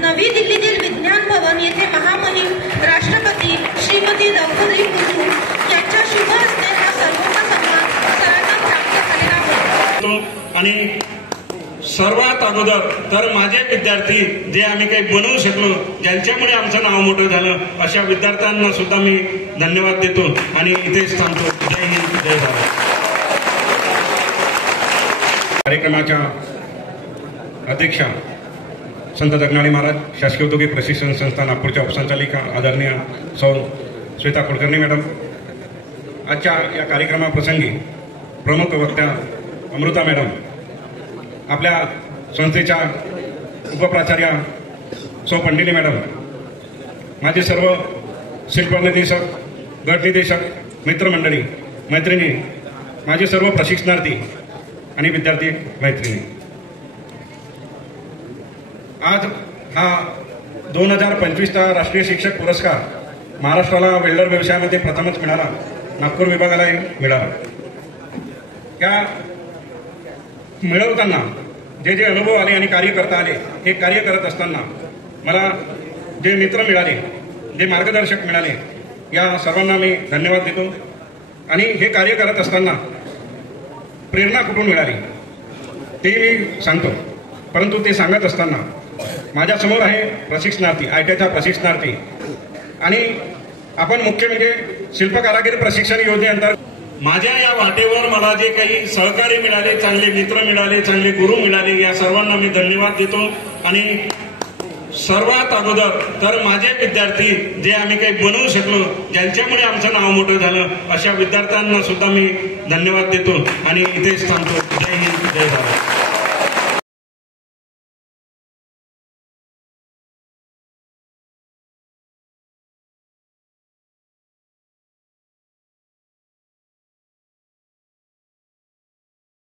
नवी दिल्लीतील विज्ञान भवन येथे महामहिम राष्ट्रपती श्रीमती द्रौपदी मुर्मू यांच्या शुभ हस्ते हा सर्वोच्च सन्मान सरांना प्राप्त झालेला होता। आणि सर्वात अगोदर तर माझे विद्यार्थी जे आम्ही काही बनवू शकलो, ज्यांच्यामुळे आमचं नाव मोठं झालं, अशा विद्यार्थ्यांना सुद्धा मी धन्यवाद देतो आणि इथेच थांबतो। जय हिंद, जय भारत। कार्यक्रमाच्या अध्यक्षा संत जगनाडे महाराज शासकीय औद्योगिक प्रशिक्षण संस्था नागपूरच्या उपसंचालिका आदरणीय सौ श्वेता कुलकर्णी मॅडम, आजच्या या कार्यक्रमाप्रसंगी प्रमुख वक्त्या अमृता मॅडम, आपल्या संस्थेच्या उपप्राचार्या सौ पंडिनी मॅडम, माझे सर्व शिल्पनिदेशक, गटनिदेशक, मित्रमंडळी, मैत्रिणी, माझे सर्व प्रशिक्षणार्थी आणि विद्यार्थी मैत्रिणी, आज हा 2025चा राष्ट्रीय शिक्षक पुरस्कार महाराष्ट्राला वेल्डर व्यवसायामध्ये प्रथमच मिळाला, नागपूर विभागालाही मिळाला। त्या मिळवताना जे जे अनुभव आले आणि कार्य करता आले, हे कार्य करत असताना मला जे मित्र मिळाले, जे मार्गदर्शक मिळाले, या सर्वांना मी धन्यवाद देतो। आणि हे कार्य करत असताना प्रेरणा कुठून मिळाली ते मी सांगतो, परंतु ते सांगत असताना माझ्या समोर आहे प्रशिक्षणार्थी, ITIच्या प्रशिक्षणार्थी, आणि आपण मुख्य म्हणजे शिल्पकारागिरी प्रशिक्षण योजनेअंतर्गत माझ्या या वाटेवर मला जे काही सहकार्य मिळाले, चांगले मित्र मिळाले, चांगले गुरु मिळाले, या सर्वांना मी धन्यवाद देतो। आणि सर्वात अगोदर तर माझे विद्यार्थी जे आम्ही काही बनवू शकलो, ज्यांच्यामुळे आमचं नाव मोठं झालं, अशा विद्यार्थ्यांना सुद्धा मी धन्यवाद देतो आणि इथेच थांबतो। जय हिंद, जय भारत।